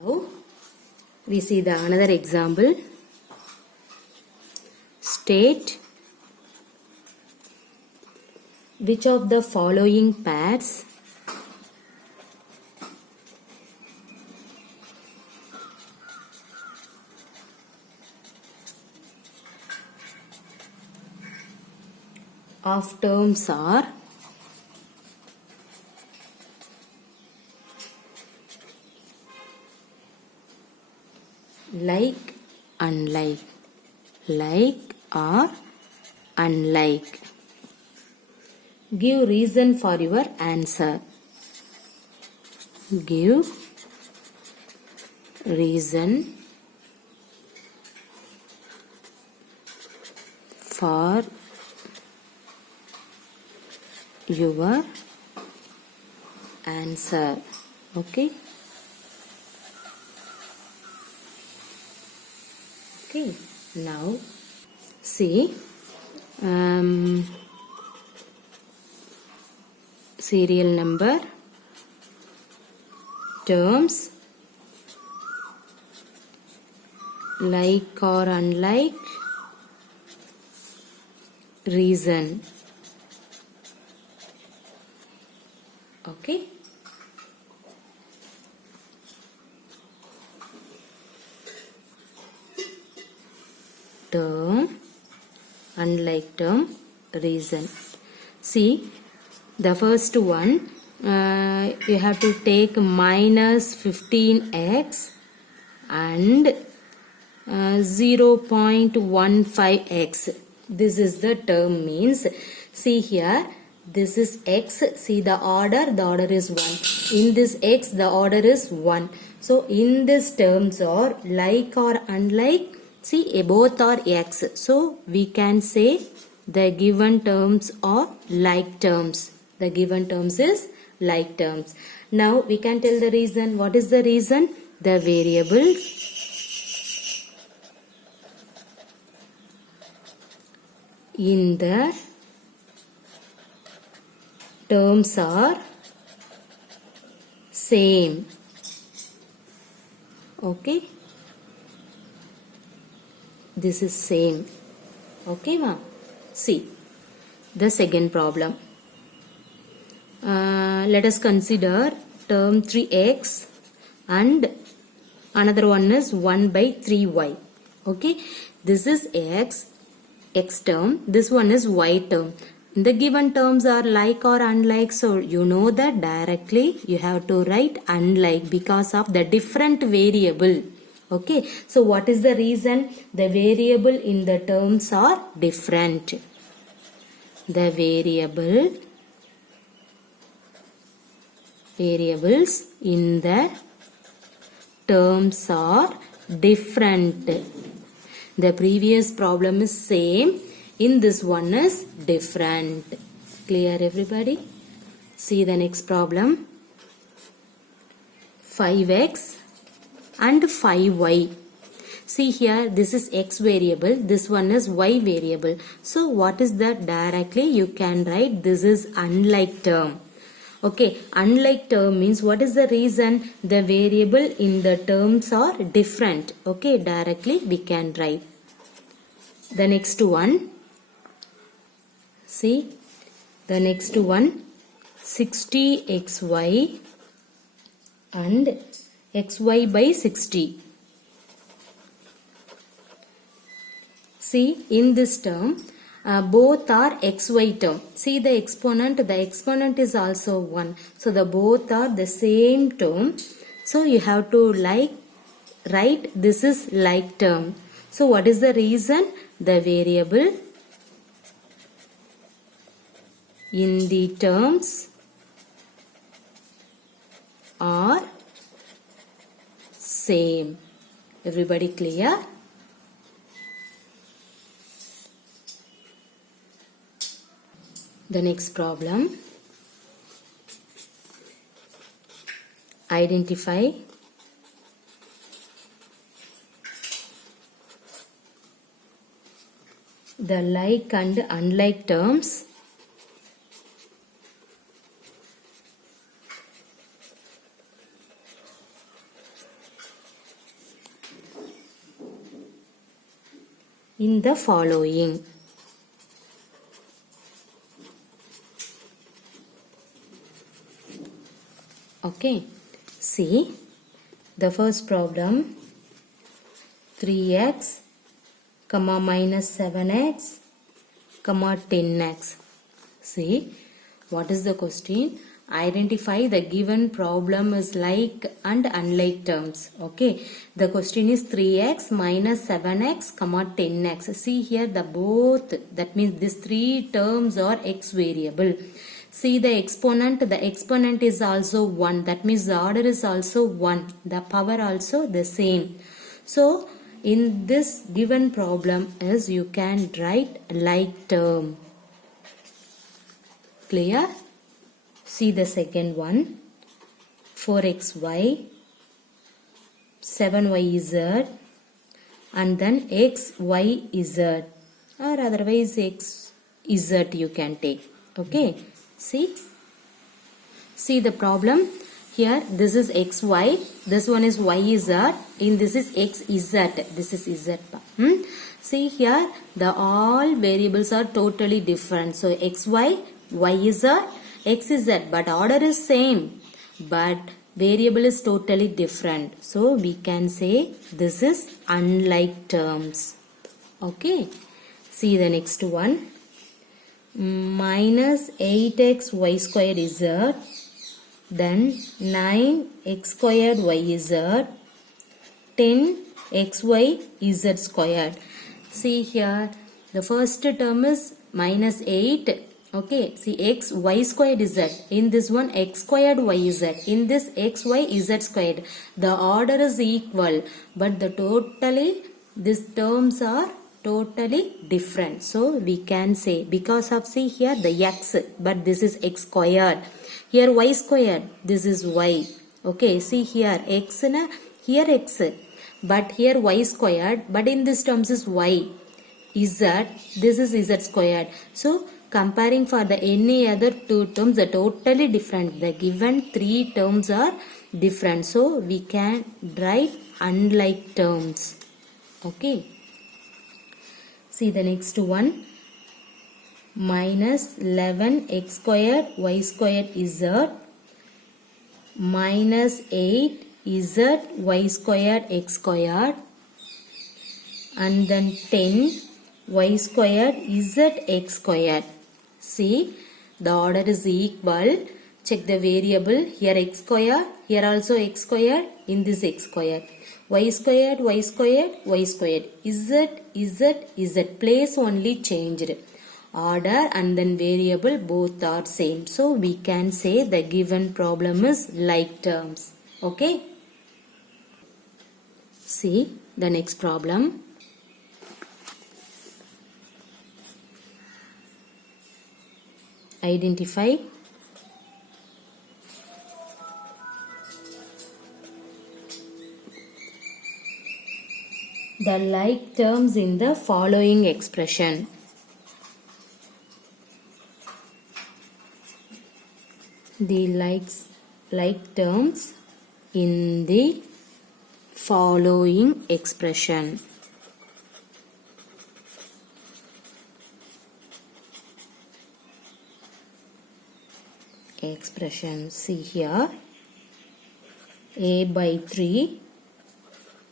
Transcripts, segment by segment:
Now we see the another example. State which of the following pairs of terms are like, unlike, like or unlike. Give reason for your answer. Give reason for your answer. Okay. Okay. Now see serial number, terms, like or unlike, reason. Okay. Term, unlike term, reason. See, the first one, you have to take minus 15x and 0.15x. This is the term means. See here, this is x. See the order is 1. In this x, the order is 1. So, in this terms are like or unlike. See, both are x. So, we can say the given terms are like terms. The given terms is like terms. Now, we can tell the reason. What is the reason? The variable in the terms are same. Okay. This is same. Okay, ma'am. See, the second problem. Let us consider term 3x and another one is 1 by 3y. Okay. This is x term. This one is y term. The given terms are like or unlike. So, you know that directly you have to write unlike because of the different variable. Okay. So, what is the reason? The variable in the terms are different. The variables in the terms are different. The previous problem is same. In this one is different. Clear everybody? See the next problem. 5x and 5y. See here, this is x variable. This one is y variable. So what is that? Directly you can write this is unlike term. Okay, unlike term means what is the reason? The variable in the terms are different. Okay, directly we can write. The next one. See, the next one. 60xy and xy by 60. See, in this term, both are xy term. See the exponent is also 1. So, the both are the same term. So, you have to write this is like term. So, what is the reason? The variable in the terms are same. Everybody clear? The next problem. Identify the like and unlike terms in the following. Okay, see the first problem, 3x comma minus 7x comma 10x. See, what is the question? Identify the given problem is like and unlike terms. Okay, the question is 3x minus 7x comma 10x. See here the both, that means these three terms are x variable. See the exponent is also 1, that means the order is also 1, the power also the same. So in this given problem is you can write like term. Clear? See the second one, 4xy, 7yz and then xyz or otherwise xz you can take. Okay, see the problem here. This is xy, this one is yz, and this is xz, this is z. See here the all variables are totally different. So xy, yz, xz, but order is same but variable is totally different. So we can say this is unlike terms. Okay, see the next one, minus 8x y squared z, then 9x squared yz, 10xy z squared. See here the first term is minus 8. Okay, see x y squared z, in this one x squared y z, in this x y z squared. The order is equal but the totally these terms are totally different. So we can say because of see here the x, but this is x squared, here y squared, this is y. Okay, see here x na, here x but here y squared, but in this terms is y. Z, this is z squared. So comparing for the any other two terms are totally different. The given three terms are different. So we can write unlike terms. Okay. See the next one. Minus 11x squared y squared z minus 8z y squared x squared and then 10 y squared z x squared. See the order is equal. Check the variable, here x squared, here also x squared, in this x squared, y squared, y squared, y squared, z, place only changed. Order and then variable both are same. So we can say the given problem is like terms. Okay. See the next problem. Identify the like terms in the following expression. The like terms in the following expression. Expression, see here, a by 3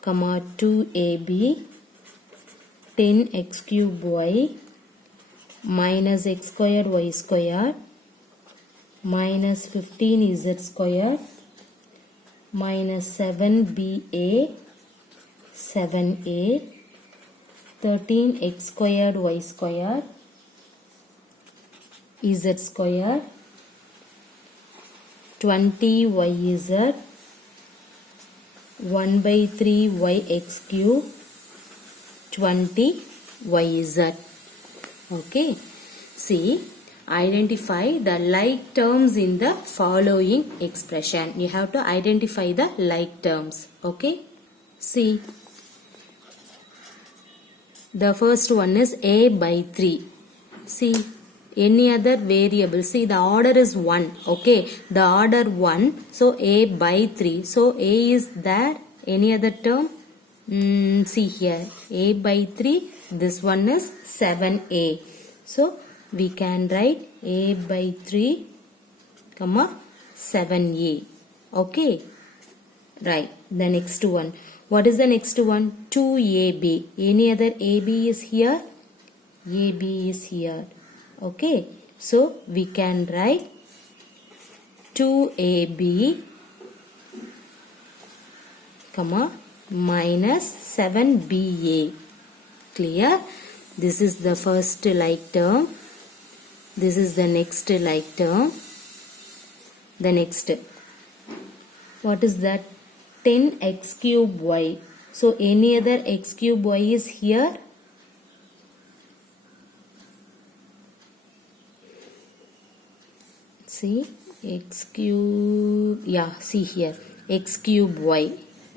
comma 2ab 10x cube y minus x squared y squared minus 15z squared minus 7ba 7a 13x squared y squared z squared 20yz 1 by 3 yx cube 20yz. Okay, see, identify the like terms in the following expression. You have to identify the like terms. Okay, see, the first one is a by 3. See, any other variable, see the order is 1. Okay, the order 1, so a by 3. So a is there, any other term? See here, a by 3, this one is 7a. So we can write a by 3, comma 7a. Okay, right. The next one. What is the next one? 2ab. Any other ab is here? ab is here. Okay, so we can write 2ab, comma minus 7ba. Clear? This is the first like term. This is the next like term. The next. What is that? 10x cube y. So any other x cube y is here? See, x cube, yeah, see here, x cube y.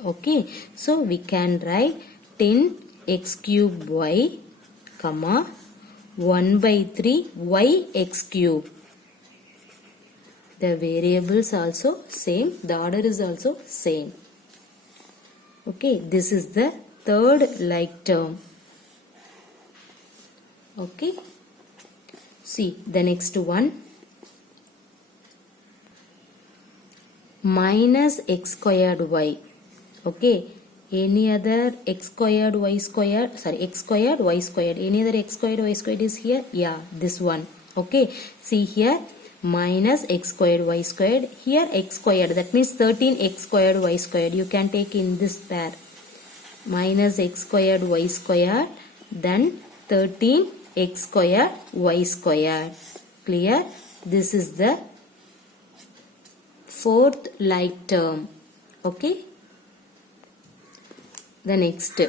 Okay, so we can write 10x cube y, comma 1 by 3 y x cube. The variables also same, the order is also same. Okay, this is the third like term. Okay, see the next one. Minus x squared y. Okay, any other x squared y squared, sorry, x squared y squared, any other x squared y squared is here? Yeah, this one. Okay, see here, minus x squared y squared, here x squared, that means 13x squared y squared. You can take in this pair, minus x squared y squared, then 13x squared y squared. Clear? This is the fourth like term. Okay, the next,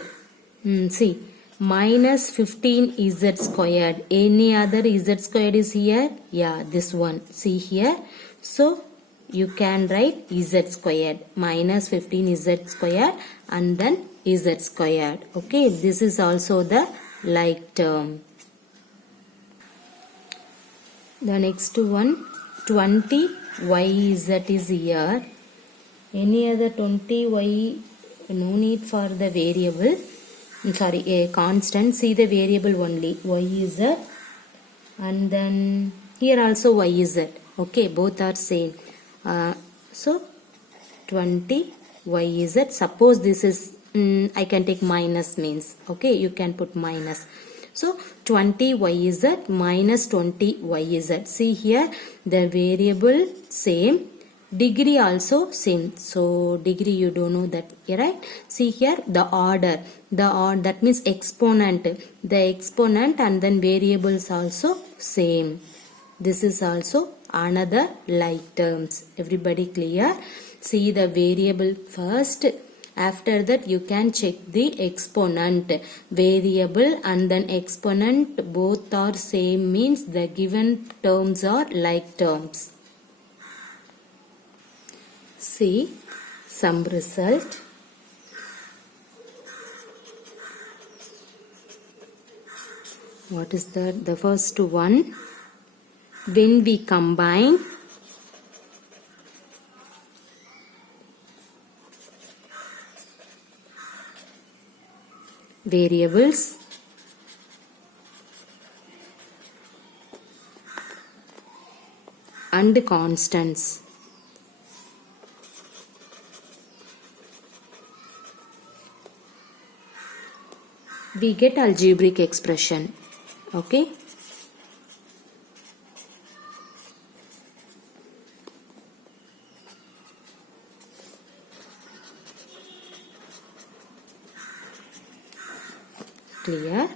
see, minus 15z squared. Any other z squared is here? Yeah, this one. See here. So you can write z squared, minus 15z squared and then z squared. Okay, this is also the like term. The next one, 20yz is here. Any other 20y, no need for the variable, sorry, a constant. See the variable only, yz, and then here also yz. Okay, both are same. So 20yz, suppose this is, I can take minus means, okay, you can put minus. So 20yz minus 20yz. See here, the variable same, degree also same. So degree you don't know that, right? See here, the order, that means exponent, the exponent and then variables also same. This is also another like terms. Everybody clear? See the variable first. After that you can check the exponent. Variable and then exponent both are same means the given terms are like terms. See some result. What is that? The first one. When we combine variables and constants, we get algebraic expression. Okay, clear?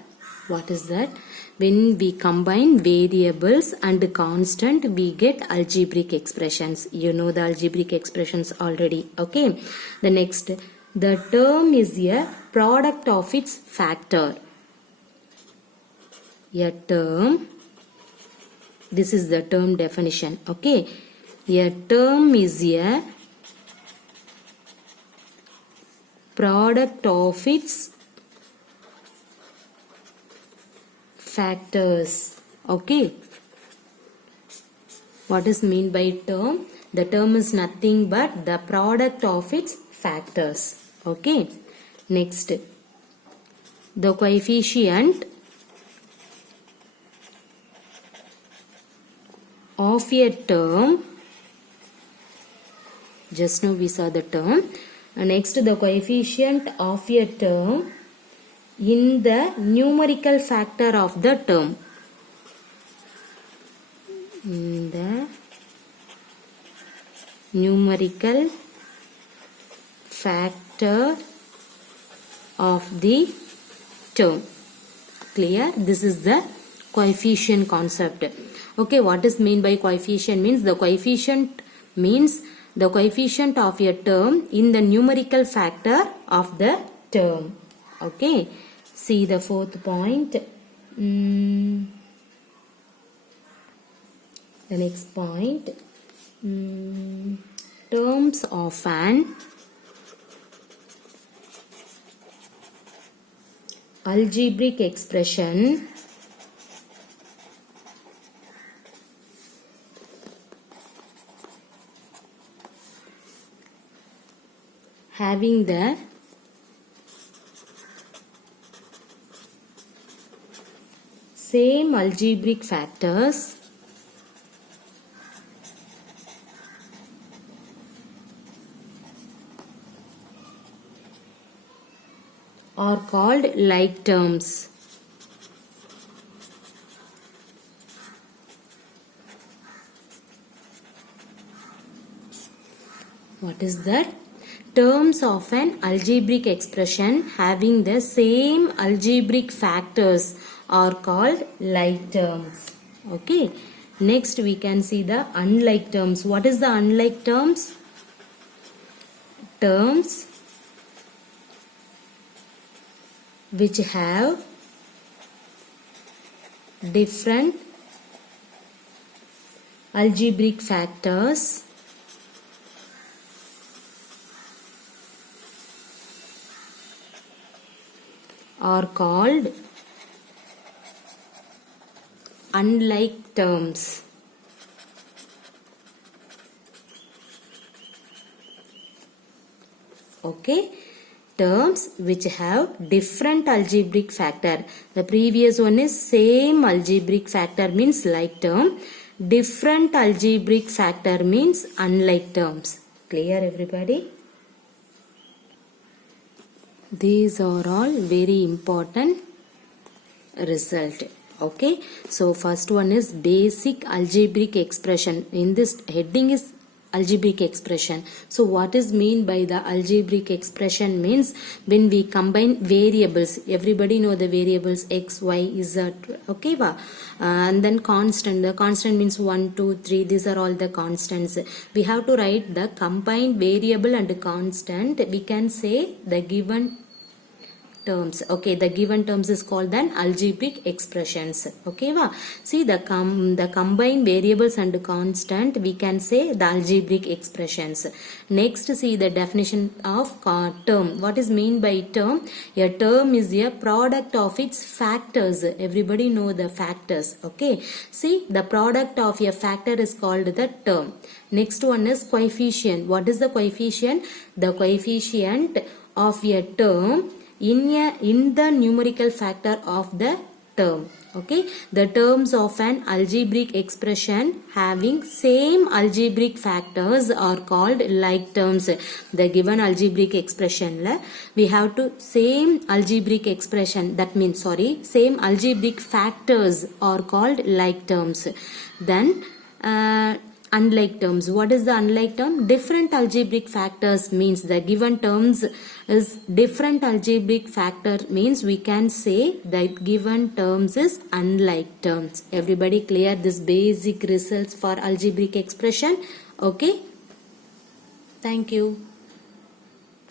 What is that? When we combine variables and constant, we get algebraic expressions. You know the algebraic expressions already. Okay, the next, the term is a product of its factor. A term, this is the term definition. Okay, a term is a product of its factors. Okay, what is mean by term? The term is nothing but the product of its factors. Okay, Next, the coefficient of a term, just now we saw the term. Next, the coefficient of a term in the numerical factor of the term. In the numerical factor of the term. Clear? This is the coefficient concept. Okay, what is mean by coefficient? Means the coefficient means the coefficient of a term in the numerical factor of the term. Okay, see the fourth point. The next point, terms of an algebraic expression having the same algebraic factors are called like terms. What is that? Terms of an algebraic expression having the same algebraic factors are called like terms. Okay. Next we can see the unlike terms. What is the unlike terms? Terms which have different algebraic factors are called unlike terms. Okay, terms which have different algebraic factor. The previous one is same algebraic factor means like term. Different algebraic factor means unlike terms. Clear everybody? These are all very important result. Okay, so first one is basic algebraic expression. In this heading is algebraic expression. So what is mean by the algebraic expression means when we combine variables. Everybody know the variables x, y, z. Okay, and then constant. The constant means 1, 2, 3. These are all the constants. We have to write the combined variable and constant. We can say the given terms. Okay, the given terms is called an algebraic expressions. Okay, see the combined variables and constant, we can say the algebraic expressions. Next, see the definition of term. What is mean by term? A term is a product of its factors. Everybody know the factors. Okay, see the product of a factor is called the term. Next one is coefficient. What is the coefficient? The coefficient of a term in the numerical factor of the term. Okay, the terms of an algebraic expression having same algebraic factors are called like terms. The given algebraic expression we have to same algebraic expression, that means same algebraic factors are called like terms. Then unlike terms. What is the unlike term? Different algebraic factors means the given terms is different algebraic factor means we can say that given terms is unlike terms. Everybody clear this basic results for algebraic expression? Okay. Thank you.